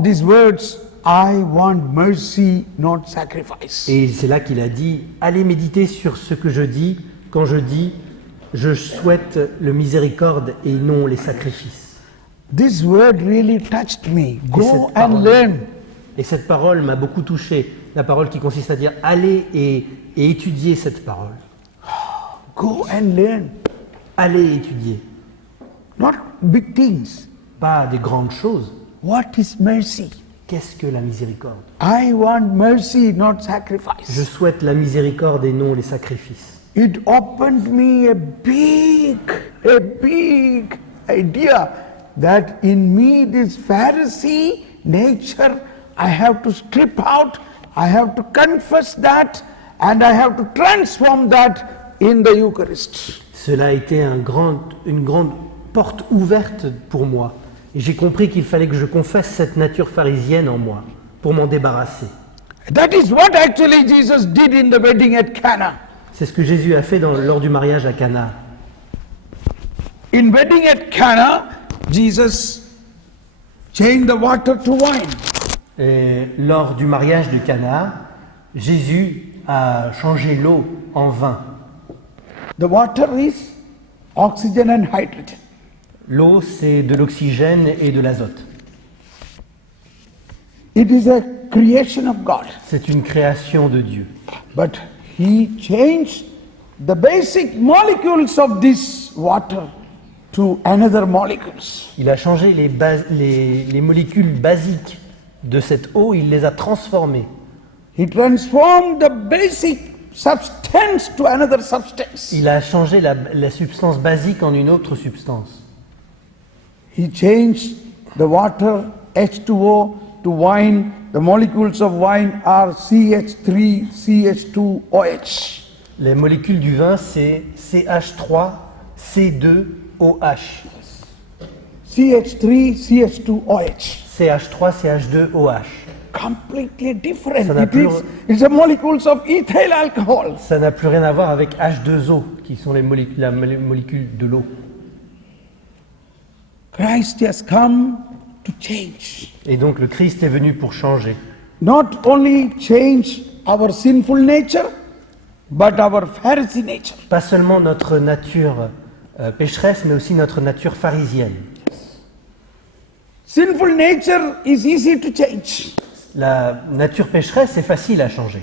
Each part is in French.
of these words, I want mercy, not sacrifice. Et c'est là qu'il a dit, allez méditer sur ce que je dis quand je dis, je souhaite le miséricorde et non les sacrifices. This word really touched me. Go cette and parole. learn. Et cette parole m'a beaucoup touché. La parole qui consiste à dire, allez et étudier cette parole. Go and learn. Allez étudier. Not big things. Pas des grandes choses. What is mercy? Qu'est-ce que la miséricorde? I want mercy, not Je sacrifice. souhaite la miséricorde et non les sacrifices. It opened me a big idea that in me, this Pharisee nature, I have to strip out, I have to confess that, and I have to transform that in the Eucharist. Cela a été une grande porte ouverte pour moi. Et j'ai compris qu'il fallait que je confesse cette nature pharisienne en moi pour m'en débarrasser. That is what actually Jesus did in the wedding at Cana. C'est ce que Jésus a fait lors du mariage à Cana. In wedding at Cana, Jesus changed the water to wine. Et lors du mariage de Cana, Jésus a changé l'eau en vin. The water is oxygen and hydrogen. L'eau, c'est de l'oxygène et de l'azote. It is a creation of God. C'est une création de Dieu. But he changed the basic molecules of this water to another molecules. Il a changé les molécules basiques de cette eau, il les a transformées. He transformed the basic substance to another substance. Il a changé la substance basique en une autre substance. He changed the water H2O to wine. The molecules of wine are CH3, CH2OH. Les molécules du vin, c'est CH3, C2OH. CH3, CH2OH. CH3, CH2OH. Completely different. Ça n'a plus- It's the molecules of ethyl alcohol. Ça n'a plus rien à voir avec H2O, qui sont les molécules de l'eau. Christ has come to change. Et donc le Christ est venu pour changer. Not only change our sinful nature, but our Pharisee nature. Pas seulement notre nature pécheresse, mais aussi notre nature pharisienne. Sinful nature is easy to change. La nature pécheresse est facile à changer.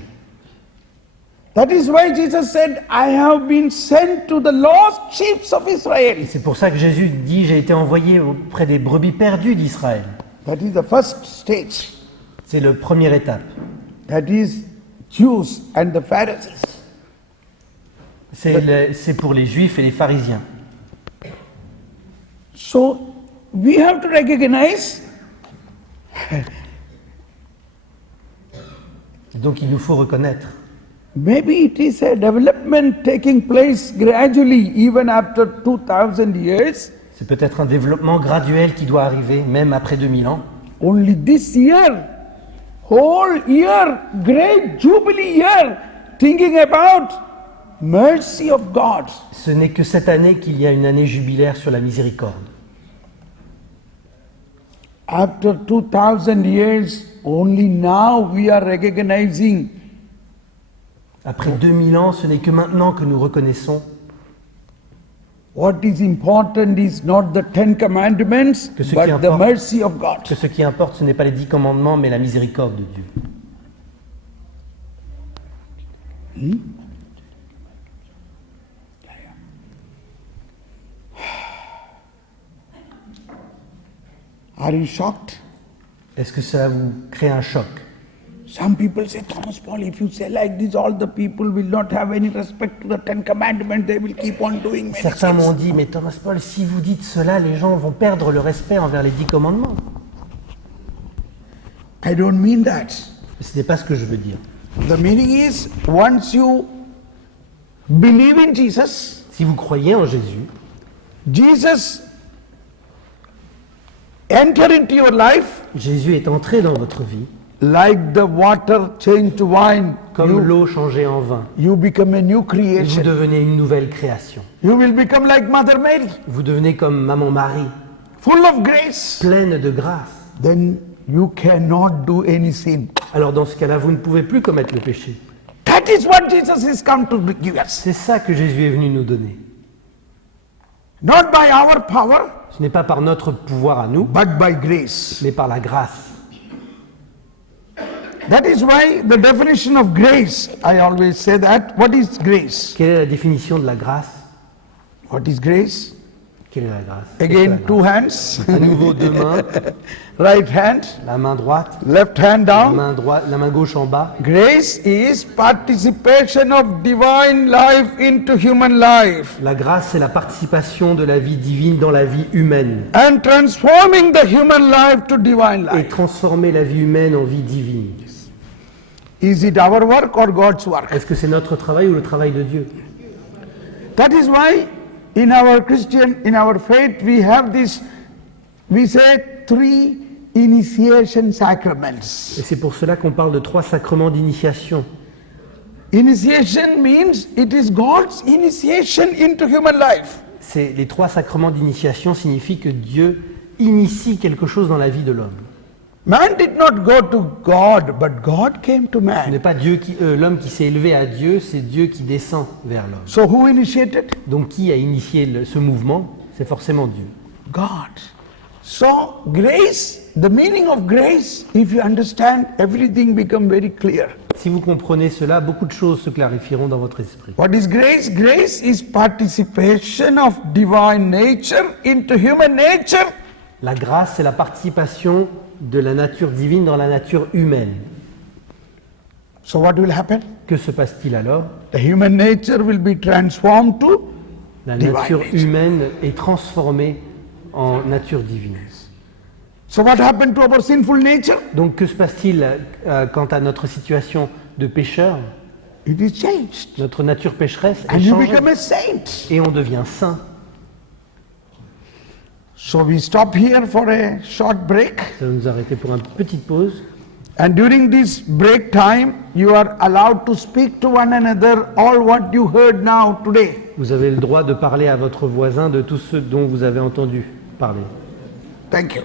That is why Jesus said, I have been sent to the lost sheep of Israel. C'est pour ça que Jésus dit, j'ai été envoyé auprès des brebis perdues d'Israël. That is the first stage. C'est la première étape. That is Jews and the Pharisees. C'est pour les Juifs et les pharisiens. So we have to recognize Donc il nous faut reconnaître. maybe it is a development taking place gradually even after 2000 years. C'est peut-être un développement graduel qui doit arriver, même après 2000 ans. Only this year, whole year, great jubilee year, thinking about mercy of God. Ce n'est que cette année qu'il y a une année jubilaire sur la miséricorde. After 2000 years, only now we are recognizing Après 2000 ans, ce n'est que maintenant que nous reconnaissons what is important is not the 10 commandments, Que ce qui but the importe- mercy of God. que ce qui importe, ce n'est pas les 10 commandements, mais la miséricorde de Dieu. Are you shocked? Est-ce que ça vous crée un choc? Some people say, Thomas Paul, if you say like this, all the people will not have any respect to the 10 commandments, they will keep on doing many Certains things. m'ont dit, mais Thomas Paul, si vous dites cela, les gens vont perdre le respect envers les 10 commandements. I don't mean that. Mais ce n'est pas ce que je veux dire. The meaning is, once you believe in Jesus, Si vous croyez en Jésus, Jesus enter into your life Jésus est entré dans votre vie, like the water changed to wine. comme l'eau changée en vin. You become a new Vous creation. devenez une nouvelle création. You will become like Mother Mary, Vous devenez comme Maman Marie, full of grace. pleine de grâce. Then you cannot do any sin. alors dans ce cas-là, vous ne pouvez plus commettre le péché. That is what Jesus is come to give us. C'est ça que Jésus est venu nous donner. Not by our power, Ce n'est pas par notre pouvoir à nous, but by grace. mais par la grâce. That is why the definition of grace, I always say that. What is grace? Quelle est la définition de la grâce? What is grace? Quelle est la grâce? Qu'est-ce que la Again, grâce? two hands. À nouveau deux mains, Right hand, la main droite, left hand down. la main gauche en bas. Grace is participation of divine life into human life La grâce, c'est la participation de la vie divine dans la vie humaine and transforming the human life to divine et life. transformer la vie humaine en vie divine. Is it our work or God's work? Est-ce que c'est notre travail ou le travail de Dieu? That is why in our faith, we have this, we say 3 initiation sacraments. Et c'est pour cela qu'on parle de 3 sacrements d'initiation. Initiation means it is God's initiation into human life. Les 3 sacrements d'initiation signifient que Dieu initie quelque chose dans la vie de l'homme. Man did not go to God, but God came to Ce n'est man. pas l'homme qui s'est élevé à Dieu, c'est Dieu qui descend vers l'homme. So who initiated? Donc qui a initié ce mouvement? C'est forcément Dieu. God. So grace, the meaning of grace, if you understand, everything become very clear. Si vous comprenez cela, beaucoup de choses se clarifieront dans votre esprit. What is grace? Grace is participation of divine nature into human nature. La grâce, c'est la participation de la nature divine dans la nature humaine. So what will happen? Que se passe-t-il alors? The human nature will be transformed to La divine nature nature. humaine est transformée en nature divine. So what happened to our sinful nature? Donc que se passe-t-il quant à notre situation de pécheur? It is changed. Notre nature pécheresse est And you changée become a saint. et on devient saint. So we stop here for a short break. Ça va nous arrêter pour une petite pause. And during this break time, you are allowed to speak to one another all what you heard now today. Vous avez le droit de parler à votre voisin de tout ce dont vous avez entendu parler. Thank you.